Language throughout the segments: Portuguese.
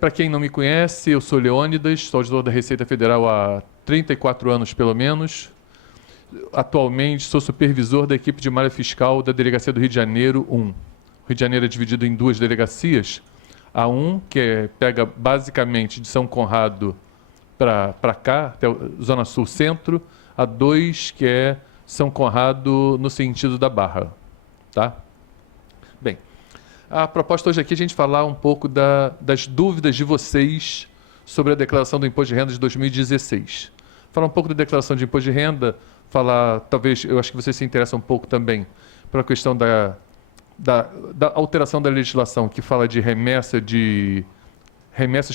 Para quem não me conhece, eu sou Leônidas, sou auditor da Receita Federal há 34 anos, pelo menos. Atualmente, sou supervisor da equipe de malha fiscal da Delegacia do Rio de Janeiro 1. O Rio de Janeiro é dividido em duas delegacias. A 1, que pega basicamente de São Conrado para cá, até Zona Sul Centro. A 2, que é São Conrado no sentido da Barra. Tá? Bem, a proposta hoje aqui é a gente falar um pouco das dúvidas de vocês sobre a declaração do Imposto de Renda de 2016. Falar um pouco da declaração de Imposto de Renda, falar, talvez, eu acho que vocês se interessam um pouco também pela questão da alteração da legislação que fala de remessas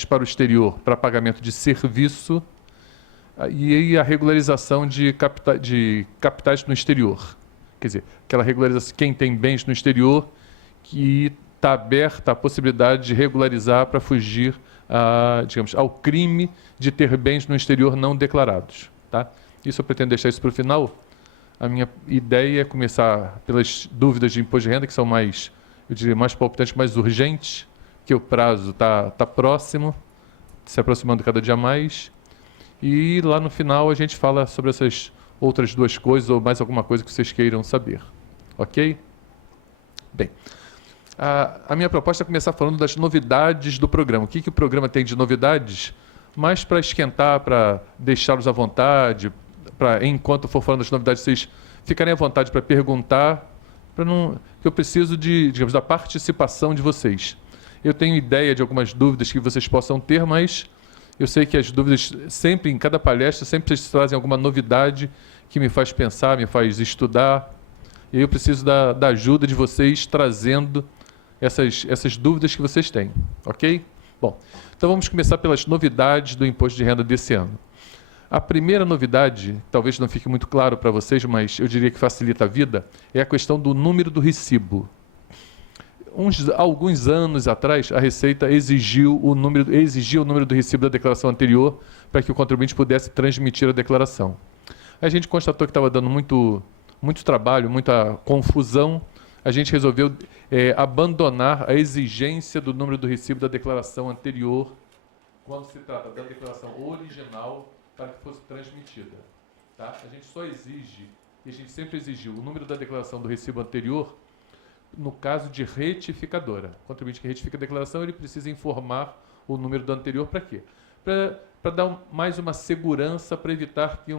para o exterior para pagamento de serviço e a regularização de capitais no exterior. Quer dizer, aquela regularização, quem tem bens no exterior, que está aberta a possibilidade de regularizar para fugir ao crime de ter bens no exterior não declarados. Tá? Isso eu pretendo deixar isso para o final. A minha ideia é começar pelas dúvidas de imposto de renda, que são mais, eu diria, mais palpitantes, mais urgentes, que o prazo está próximo, se aproximando cada dia mais. E lá no final a gente fala sobre essas outras duas coisas ou mais alguma coisa que vocês queiram saber. Ok? Bem, a minha proposta é começar falando das novidades do programa. O que o programa tem de novidades? Mais para esquentar, para deixá-los à vontade, para, enquanto for falando das novidades, vocês ficarem à vontade para perguntar, que eu preciso da participação de vocês. Eu tenho ideia de algumas dúvidas que vocês possam ter, mas eu sei que as dúvidas sempre, em cada palestra, sempre vocês trazem alguma novidade que me faz pensar, me faz estudar. E eu preciso da ajuda de vocês trazendo essas dúvidas que vocês têm, ok? Bom, então vamos começar pelas novidades do imposto de renda desse ano. A primeira novidade, talvez não fique muito claro para vocês, mas eu diria que facilita a vida, é a questão do número do recibo. Alguns anos atrás, a Receita exigia o número do recibo da declaração anterior para que o contribuinte pudesse transmitir a declaração. A gente constatou que estava dando muito trabalho, muita confusão. A gente resolveu abandonar a exigência do número do recibo da declaração anterior quando se trata da declaração original para que fosse transmitida. Tá? A gente só exige, e a gente sempre exigiu, o número da declaração do recibo anterior no caso de retificadora. O contribuinte que retifica a declaração, ele precisa informar o número do anterior para quê? Para dar mais uma segurança, para evitar que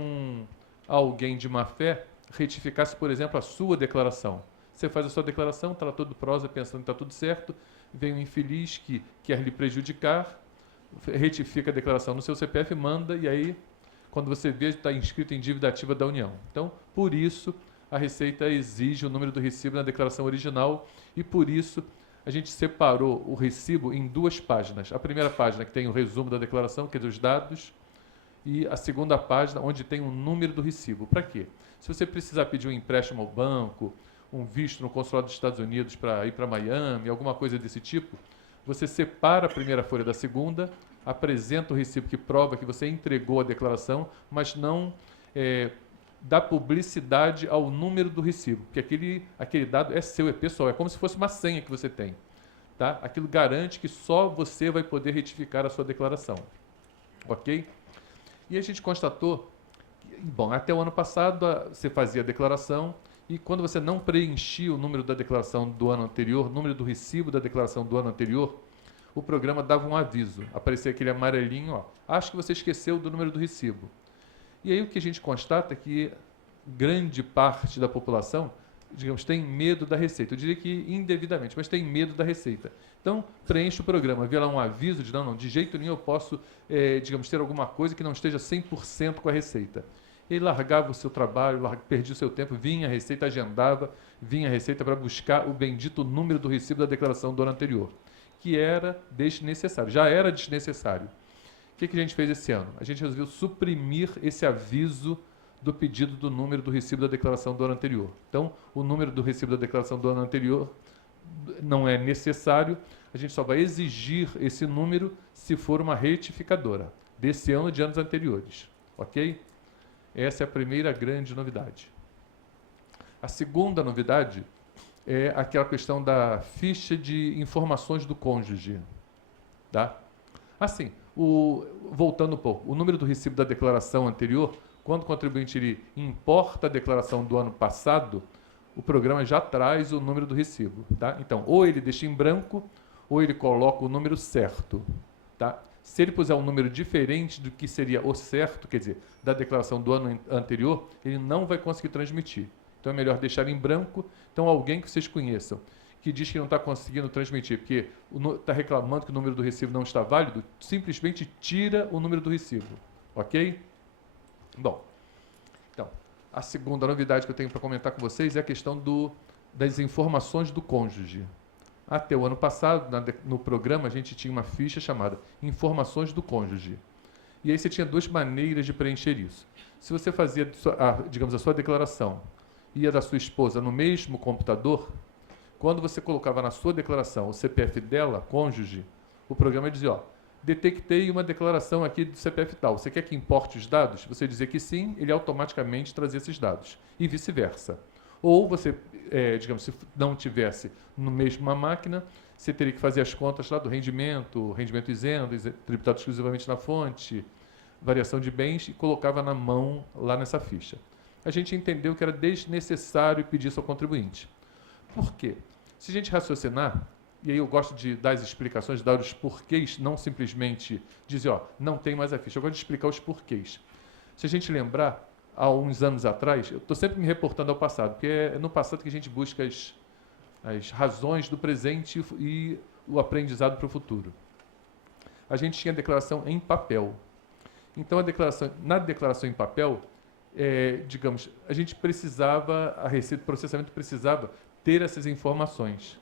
alguém de má fé retificasse, por exemplo, a sua declaração. Você faz a sua declaração, está lá todo prosa, pensando que está tudo certo, vem um infeliz que quer lhe prejudicar, retifica a declaração no seu CPF, manda, e aí, quando você vê, está inscrito em dívida ativa da União. Então, por isso, a Receita exige o número do recibo na declaração original e, por isso, a gente separou o recibo em duas páginas. A primeira página, que tem o resumo da declaração, que é dos dados, e a segunda página, onde tem o número do recibo. Para quê? Se você precisar pedir um empréstimo ao banco, um visto no consulado dos Estados Unidos para ir para Miami, alguma coisa desse tipo, você separa a primeira folha da segunda, apresenta o recibo que prova que você entregou a declaração, mas não dá publicidade ao número do recibo, porque aquele dado é seu, é pessoal, é como se fosse uma senha que você tem. Tá? Aquilo garante que só você vai poder retificar a sua declaração. Ok? E a gente constatou, bom, até o ano passado você fazia a declaração e quando você não preenchia o número da declaração do ano anterior, o número do recibo da declaração do ano anterior, o programa dava um aviso, aparecia aquele amarelinho, ó, acho que você esqueceu do número do recibo. E aí o que a gente constata é que grande parte da população, digamos, tem medo da Receita. Eu diria que indevidamente, mas tem medo da Receita. Então, preenche o programa, vê lá um aviso de não, de jeito nenhum eu posso, digamos, ter alguma coisa que não esteja 100% com a Receita. Ele largava o seu trabalho, perdia o seu tempo, vinha a Receita, agendava, vinha a Receita para buscar o bendito número do recibo da declaração do ano anterior, que era desnecessário, já era desnecessário. O que a gente fez esse ano? A gente resolveu suprimir esse aviso do pedido do número do recibo da declaração do ano anterior. Então, o número do recibo da declaração do ano anterior não é necessário, a gente só vai exigir esse número se for uma retificadora desse ano e de anos anteriores. Ok? Essa é a primeira grande novidade. A segunda novidade é aquela questão da ficha de informações do cônjuge. Tá? Assim, voltando um pouco, o número do recibo da declaração anterior, quando o contribuinte ele importa a declaração do ano passado, o programa já traz o número do recibo. Tá? Então, ou ele deixa em branco, ou ele coloca o número certo. Tá? Se ele puser um número diferente do que seria o certo, quer dizer, da declaração do ano anterior, ele não vai conseguir transmitir. Então é melhor deixar em branco. Então alguém que vocês conheçam, que diz que não está conseguindo transmitir, porque está reclamando que o número do recibo não está válido, simplesmente tira o número do recibo. Ok? Bom, então, a segunda novidade que eu tenho para comentar com vocês é a questão das informações do cônjuge. Até o ano passado, no programa, a gente tinha uma ficha chamada Informações do Cônjuge. E aí você tinha duas maneiras de preencher isso. Se você fazia, digamos, a sua declaração e a da sua esposa no mesmo computador, quando você colocava na sua declaração o CPF dela, cônjuge, o programa dizia, ó, detectei uma declaração aqui do CPF tal. Você quer que importe os dados? Você dizia que sim, ele automaticamente trazia esses dados. E vice-versa. Ou você, digamos, se não tivesse no mesma máquina, você teria que fazer as contas lá do rendimento isento, tributado exclusivamente na fonte, variação de bens, e colocava na mão lá nessa ficha. A gente entendeu que era desnecessário pedir isso ao contribuinte. Por quê? Se a gente raciocinar, e aí eu gosto de dar as explicações, dar os porquês, não simplesmente dizer, ó, não tem mais a ficha. Eu gosto de explicar os porquês. Se a gente lembrar, há uns anos atrás, eu estou sempre me reportando ao passado, porque é no passado que a gente busca as razões do presente e o aprendizado para o futuro. A gente tinha a declaração em papel. Então, na declaração em papel, digamos, a gente precisava, a Receita do Processamento precisava ter essas informações,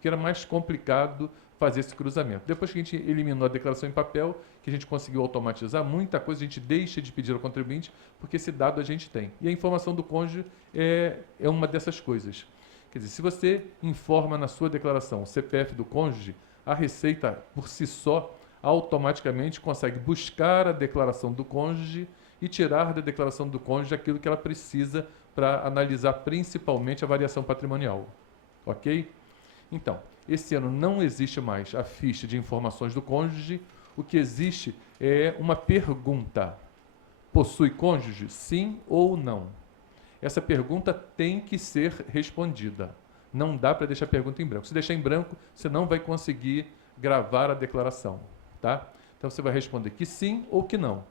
que era mais complicado fazer esse cruzamento. Depois que a gente eliminou a declaração em papel, que a gente conseguiu automatizar, muita coisa a gente deixa de pedir ao contribuinte, porque esse dado a gente tem. E a informação do cônjuge é uma dessas coisas. Quer dizer, se você informa na sua declaração o CPF do cônjuge, a Receita, por si só, automaticamente consegue buscar a declaração do cônjuge e tirar da declaração do cônjuge aquilo que ela precisa para analisar principalmente a variação patrimonial. Ok? Então, esse ano não existe mais a ficha de informações do cônjuge. O que existe é uma pergunta. Possui cônjuge? Sim ou não? Essa pergunta tem que ser respondida. Não dá para deixar a pergunta em branco. Se deixar em branco, você não vai conseguir gravar a declaração. Tá? Então, você vai responder que sim ou que não.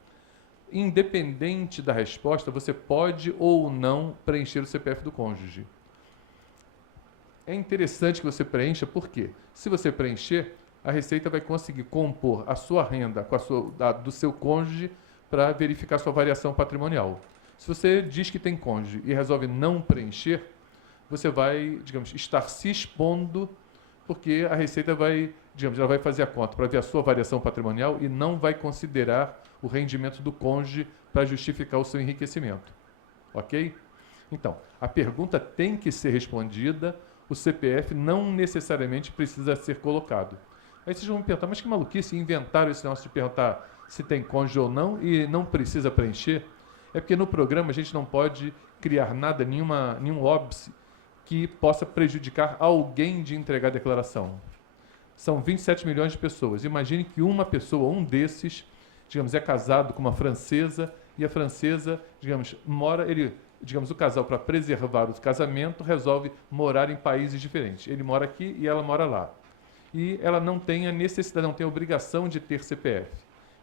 Independente da resposta, você pode ou não preencher o CPF do cônjuge. É interessante que você preencha, porque se você preencher, a Receita vai conseguir compor a sua renda com do seu cônjuge para verificar sua variação patrimonial. Se você diz que tem cônjuge e resolve não preencher, você vai, digamos, estar se expondo, porque a Receita vai, digamos, ela vai fazer a conta para ver a sua variação patrimonial e não vai considerar o rendimento do cônjuge para justificar o seu enriquecimento. Ok? Então, a pergunta tem que ser respondida, o CPF não necessariamente precisa ser colocado. Aí vocês vão me perguntar, mas que maluquice, inventaram esse negócio de perguntar se tem cônjuge ou não e não precisa preencher? É porque no programa a gente não pode criar nada, nenhum óbice que possa prejudicar alguém de entregar a declaração. São 27 milhões de pessoas. Imagine que uma pessoa, um desses, digamos, é casado com uma francesa e a francesa, digamos, o casal, para preservar o casamento, resolve morar em países diferentes. Ele mora aqui e ela mora lá. E ela não tem a necessidade, não tem a obrigação de ter CPF.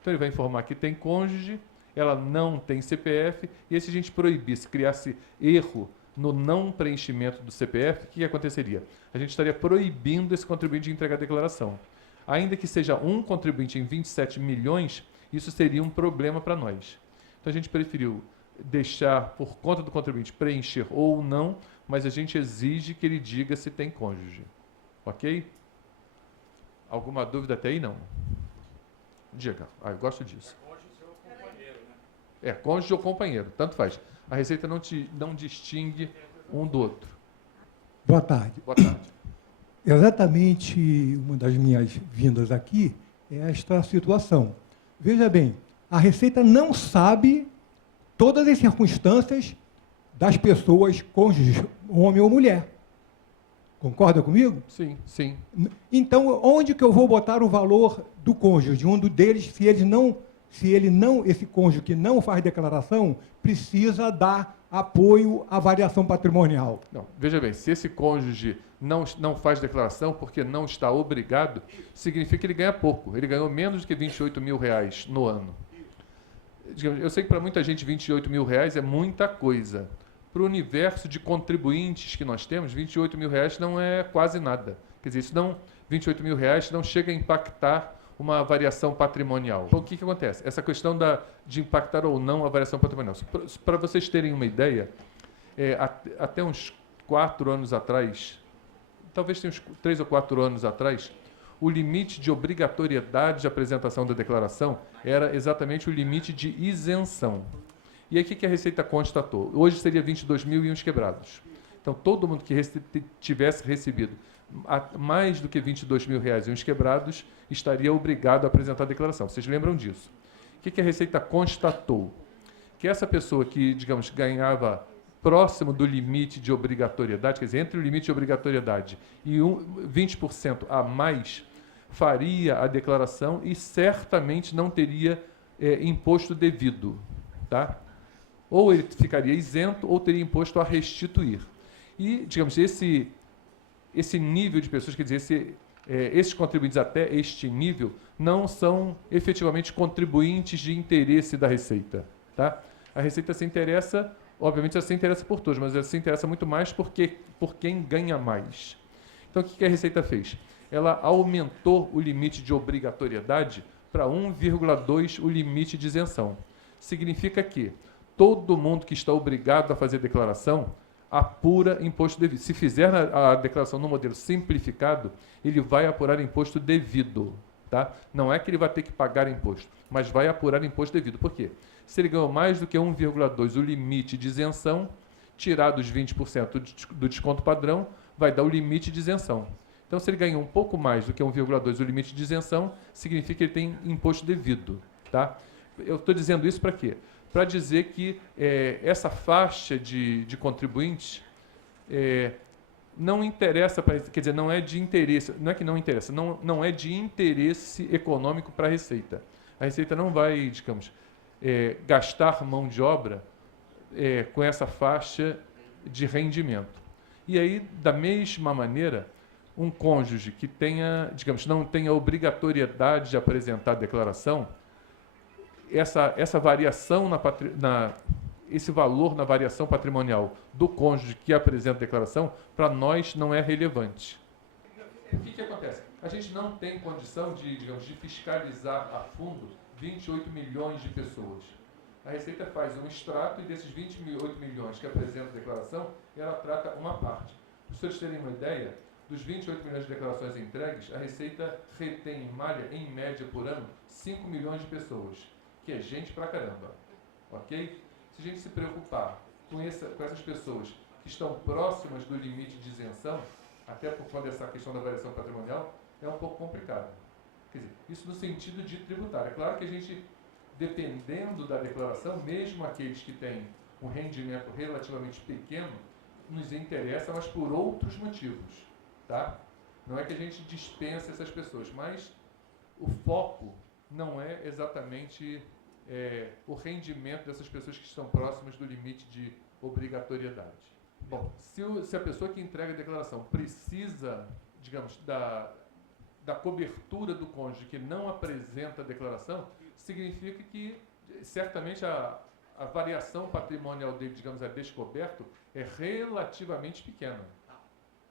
Então ele vai informar que tem cônjuge, ela não tem CPF, e aí se a gente proibisse, criasse erro no não preenchimento do CPF, o que aconteceria? A gente estaria proibindo esse contribuinte de entregar a declaração. Ainda que seja um contribuinte em 27 milhões, isso seria um problema para nós. Então a gente preferiu deixar por conta do contribuinte preencher ou não, mas a gente exige que ele diga se tem cônjuge. Ok? Alguma dúvida até aí? Não. Diga. Eu gosto disso. É cônjuge ou companheiro, né? Cônjuge ou companheiro, tanto faz. A Receita não distingue um do outro. Boa tarde. Boa tarde. Exatamente uma das minhas vindas aqui é esta situação. Veja bem, a Receita não sabe todas as circunstâncias das pessoas, cônjuges, homem ou mulher. Concorda comigo? Sim, sim. Então, onde que eu vou botar o valor do cônjuge? Um deles, esse cônjuge que não faz declaração, precisa dar apoio à variação patrimonial. Não, veja bem, se esse cônjuge não faz declaração porque não está obrigado, significa que ele ganha pouco. Ele ganhou menos do que R$28 mil no ano. Eu sei que para muita gente R$28 mil é muita coisa. Para o universo de contribuintes que nós temos, R$28 mil não é quase nada. Quer dizer, R$28 mil não chega a impactar uma variação patrimonial. Então, o que acontece? Essa questão de impactar ou não a variação patrimonial. Para vocês terem uma ideia, até uns 4 anos atrás, talvez tenha uns 3 ou 4 anos atrás, o limite de obrigatoriedade de apresentação da declaração era exatamente o limite de isenção. E aí, o que a Receita constatou? Hoje seria 22 mil e uns quebrados. Então, todo mundo que tivesse recebido mais do que R$22 mil e uns quebrados estaria obrigado a apresentar a declaração. Vocês lembram disso? O que a Receita constatou? Que essa pessoa que, digamos, ganhava próximo do limite de obrigatoriedade, quer dizer, entre o limite de obrigatoriedade e 20% a mais, faria a declaração e certamente não teria imposto devido, tá? Ou ele ficaria isento ou teria imposto a restituir. E, digamos, esse nível de pessoas, quer dizer, esses contribuintes até este nível, não são efetivamente contribuintes de interesse da Receita, tá? A Receita se interessa, obviamente, ela se interessa por todos, mas ela se interessa muito mais por quem ganha mais. Então, o que a Receita fez? Ela aumentou o limite de obrigatoriedade para 1,2 o limite de isenção. Significa que todo mundo que está obrigado a fazer declaração apura imposto devido. Se fizer a declaração no modelo simplificado, ele vai apurar imposto devido. Tá? Não é que ele vai ter que pagar imposto, mas vai apurar imposto devido. Por quê? Se ele ganhou mais do que 1,2 o limite de isenção, tirar dos 20% do desconto padrão, vai dar o limite de isenção. Então, se ele ganhou um pouco mais do que 1,2 o limite de isenção, significa que ele tem imposto devido. Tá? Eu estou dizendo isso para quê? Para dizer que essa faixa de contribuintes não interessa, quer dizer, não é de interesse, não é que não interessa, não é de interesse econômico para a Receita. A Receita não vai, digamos, gastar mão de obra com essa faixa de rendimento. E aí, da mesma maneira, um cônjuge que tenha, digamos, não tenha obrigatoriedade de apresentar a declaração, essa variação esse valor na variação patrimonial do cônjuge que apresenta a declaração, para nós não é relevante. O que acontece? A gente não tem condição digamos, de fiscalizar a fundo 28 milhões de pessoas. A Receita faz um extrato e desses 28 milhões que apresentam a declaração, ela trata uma parte. Para vocês terem uma ideia, dos 28 milhões de declarações entregues, a Receita retém em média por ano, 5 milhões de pessoas, que é gente pra caramba, ok? Se a gente se preocupar com essas pessoas que estão próximas do limite de isenção, até por conta dessa questão da variação patrimonial, é um pouco complicado. Quer dizer, isso no sentido de tributário. É claro que a gente, dependendo da declaração, mesmo aqueles que têm um rendimento relativamente pequeno, nos interessa, mas por outros motivos, tá? Não é que a gente dispensa essas pessoas, mas o foco não é exatamente o rendimento dessas pessoas que estão próximas do limite de obrigatoriedade. Bom, se a pessoa que entrega a declaração precisa, digamos, da cobertura do cônjuge que não apresenta a declaração, significa que, certamente, a variação patrimonial dele, digamos, a descoberto, é relativamente pequena.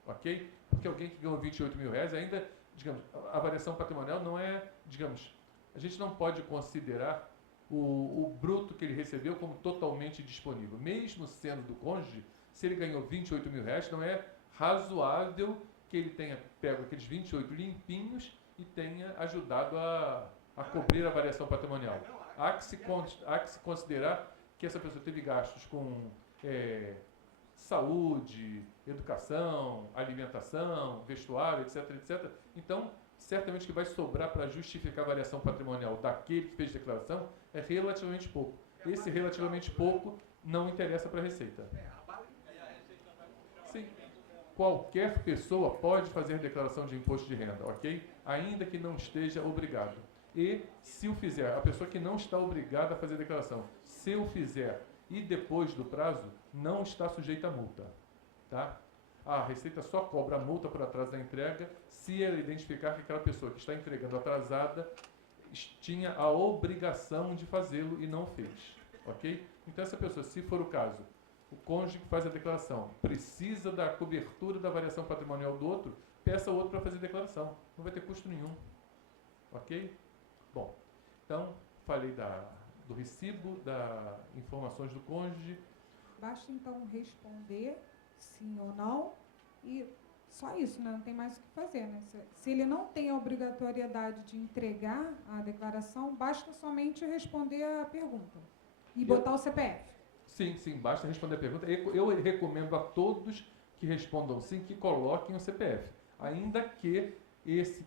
Ok? Porque alguém que ganhou 28 mil reais ainda, digamos, a variação patrimonial não é, digamos, a gente não pode considerar o bruto que ele recebeu como totalmente disponível. Mesmo sendo do cônjuge, se ele ganhou 28 mil reais, não é razoável que ele tenha pego aqueles 28 limpinhos e tenha ajudado a cobrir a variação patrimonial. Há que se considerar que essa pessoa teve gastos com saúde, educação, alimentação, vestuário, etc, etc. Então, certamente o que vai sobrar para justificar a variação patrimonial daquele que fez declaração é relativamente pouco. Esse relativamente pouco não interessa para a Receita. Sim. qualquer pessoa pode fazer declaração de imposto de renda, ok? Ainda que não esteja obrigado. E, se o fizer, a pessoa que não está obrigada a fazer declaração, se o fizer e depois do prazo, não está sujeita a multa, tá? A Receita só cobra a multa por atraso da entrega se ela identificar que aquela pessoa que está entregando atrasada tinha a obrigação de fazê-lo e não fez, ok? Então, essa pessoa, se for o caso, o cônjuge que faz a declaração precisa da cobertura da variação patrimonial do outro, peça o outro para fazer declaração. Não vai ter custo nenhum, ok? Bom, então, falei do recibo, das informações do cônjuge. Basta, então, responder sim ou não e só isso, né? Não tem mais o que fazer, né? Se ele não tem a obrigatoriedade de entregar a declaração, basta somente responder a pergunta e botar o CPF. Sim, basta responder a pergunta. Eu recomendo a todos que respondam sim, que coloquem o CPF. Ainda que esse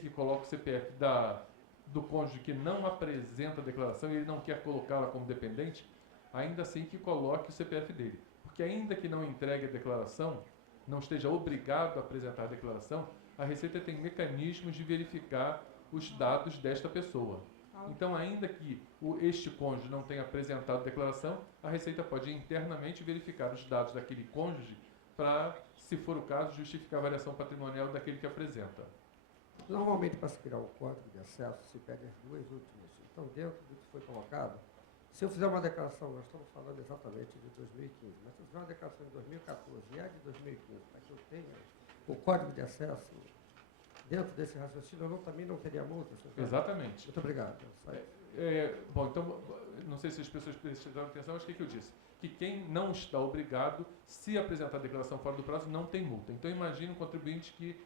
que coloca o CPF do cônjuge que não apresenta a declaração e ele não quer colocá-la como dependente, ainda assim que coloque o CPF dele. Porque ainda que não entregue a declaração, não esteja obrigado a apresentar a declaração, a Receita tem mecanismos de verificar os dados desta pessoa. Então, ainda que este cônjuge não tenha apresentado a declaração, a Receita pode internamente verificar os dados daquele cônjuge para, se for o caso, justificar a variação patrimonial daquele que apresenta. Normalmente, para se criar o código de acesso, se pede as duas últimas. Então, dentro do que foi colocado, se eu fizer uma declaração, nós estamos falando exatamente de 2015, mas se eu fizer uma declaração de 2014 e a de 2015, para que eu tenha o código de acesso dentro desse raciocínio, eu também não teria multa? Exatamente. Muito obrigado. Bom, então, não sei se as pessoas prestaram atenção, mas o que eu disse? Que quem não está obrigado, se apresentar a declaração fora do prazo, não tem multa. Então, imagine um contribuinte que,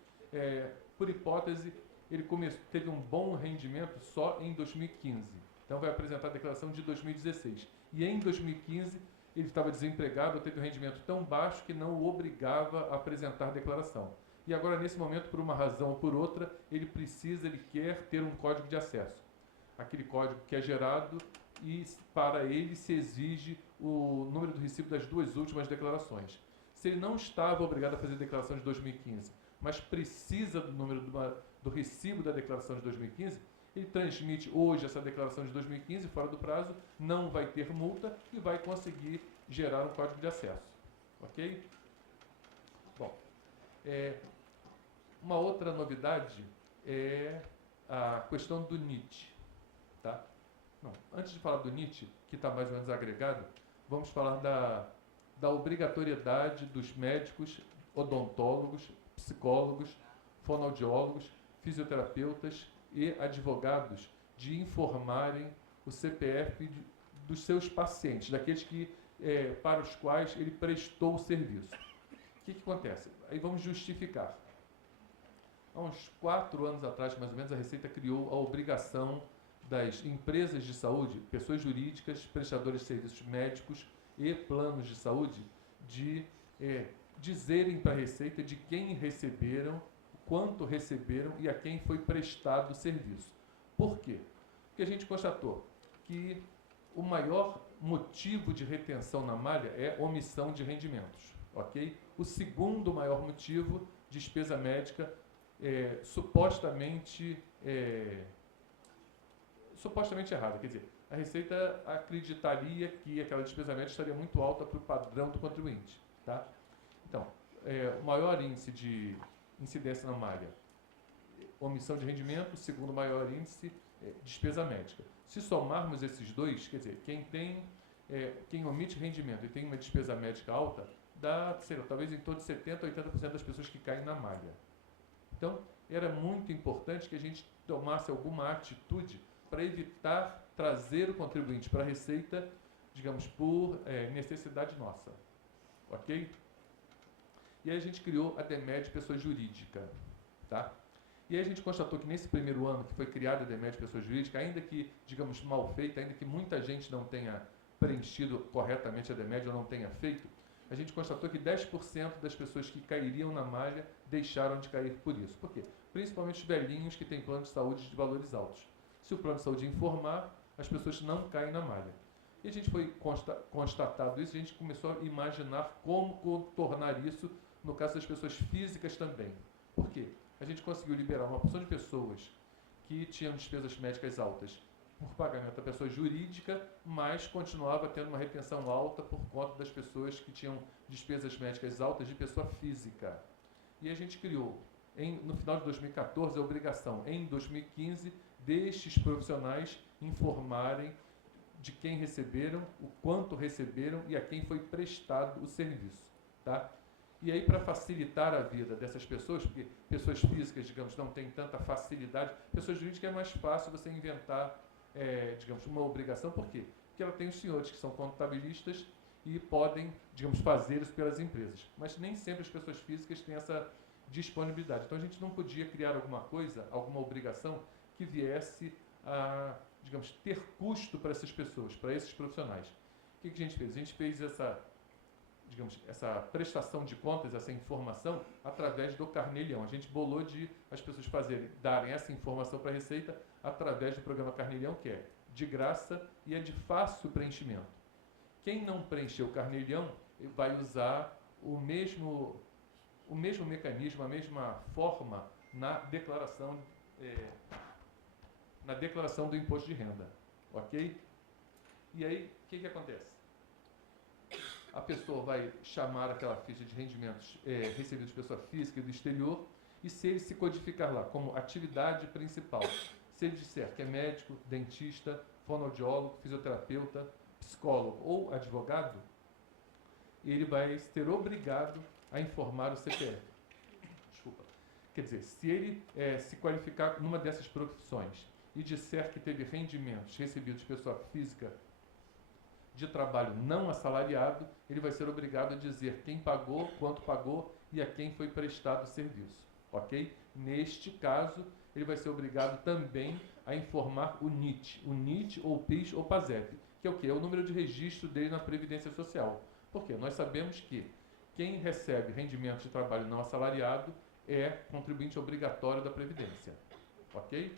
por hipótese, ele teve um bom rendimento só em 2015. Então, vai apresentar a declaração de 2016. E em 2015, ele estava desempregado, ou teve um rendimento tão baixo que não o obrigava a apresentar a declaração. E agora, nesse momento, por uma razão ou por outra, ele quer ter um código de acesso. Aquele código que é gerado e, para ele, se exige o número do recibo das duas últimas declarações. Se ele não estava obrigado a fazer a declaração de 2015, mas precisa do número do recibo da declaração de 2015, ele transmite hoje essa declaração de 2015, fora do prazo, não vai ter multa e vai conseguir gerar um código de acesso. Ok? Bom, uma outra novidade é a questão do NIT. Tá? Não, antes de falar do NIT, que está mais ou menos agregado, vamos falar da obrigatoriedade dos médicos, odontólogos, psicólogos, fonoaudiólogos, fisioterapeutas e advogados de informarem o CPF dos seus pacientes, daqueles para os quais ele prestou o serviço. O que acontece? Aí vamos justificar. Há uns 4 anos atrás, mais ou menos, a Receita criou a obrigação das empresas de saúde, pessoas jurídicas, prestadores de serviços médicos e planos de saúde, de dizerem para a Receita de quem receberam, quanto receberam e a quem foi prestado o serviço. Por quê? Porque a gente constatou que o maior motivo de retenção na malha é omissão de rendimentos, ok? O segundo maior motivo, despesa médica, supostamente errada. Quer dizer, a Receita acreditaria que aquela despesa médica estaria muito alta para o padrão do contribuinte. Tá? Então, o maior índice de incidência na malha, omissão de rendimento, o segundo maior índice, despesa médica. Se somarmos esses dois, quer dizer, quem omite rendimento e tem uma despesa médica alta, dá, talvez em torno de 70% a 80% das pessoas que caem na malha. Então, era muito importante que a gente tomasse alguma atitude para evitar trazer o contribuinte para a Receita, digamos, por necessidade nossa. Ok? E aí a gente criou a DEMED Pessoa Jurídica. Tá? E aí a gente constatou que nesse primeiro ano que foi criada a DEMED Pessoa Jurídica, ainda que, digamos, mal feita, ainda que muita gente não tenha preenchido corretamente a DEMED ou não tenha feito, a gente constatou que 10% das pessoas que cairiam na malha deixaram de cair por isso. Por quê? Principalmente os velhinhos que têm plano de saúde de valores altos. Se o plano de saúde informar, as pessoas não caem na malha. E a gente foi constatado isso, a gente começou a imaginar como contornar isso no caso das pessoas físicas também. Por quê? A gente conseguiu liberar uma porção de pessoas que tinham despesas médicas altas por pagamento da pessoa jurídica, mas continuava tendo uma retenção alta por conta das pessoas que tinham despesas médicas altas de pessoa física. E a gente criou, no final de 2014, a obrigação, em 2015, destes profissionais informarem de quem receberam, o quanto receberam e a quem foi prestado o serviço. Tá? E aí, para facilitar a vida dessas pessoas, porque pessoas físicas, digamos, não têm tanta facilidade, pessoas jurídicas é mais fácil você inventar, digamos, uma obrigação. Por quê? Porque ela tem os senhores que são contabilistas e podem, digamos, fazer isso pelas empresas. Mas nem sempre as pessoas físicas têm essa disponibilidade. Então, a gente não podia criar alguma coisa, alguma obrigação que viesse a, digamos, ter custo para essas pessoas, para esses profissionais. O que a gente fez? A gente fez essa, digamos, essa prestação de contas, essa informação, através do Carnê-Leão. A gente bolou de as pessoas darem essa informação para a Receita através do programa Carnê-Leão, que é de graça e é de fácil preenchimento. Quem não preencher o Carnê-Leão vai usar o mesmo mecanismo, a mesma forma na declaração do imposto de renda, ok? E aí, o que acontece? A pessoa vai chamar aquela ficha de rendimentos recebidos de pessoa física e do exterior, e se ele se codificar lá como atividade principal, se ele disser que é médico, dentista, fonoaudiólogo, fisioterapeuta, psicólogo ou advogado, ele vai ser obrigado a informar o CPF. Desculpa. Quer dizer, se ele se qualificar numa dessas profissões e disser que teve rendimentos recebidos de pessoa física de trabalho não assalariado, ele vai ser obrigado a dizer quem pagou, quanto pagou e a quem foi prestado o serviço. Ok? Neste caso, ele vai ser obrigado também a informar o NIT ou PIS ou PASEP, que é o quê? É o número de registro dele na Previdência Social. Por quê? Nós sabemos que quem recebe rendimentos de trabalho não assalariado é contribuinte obrigatório da Previdência. Ok?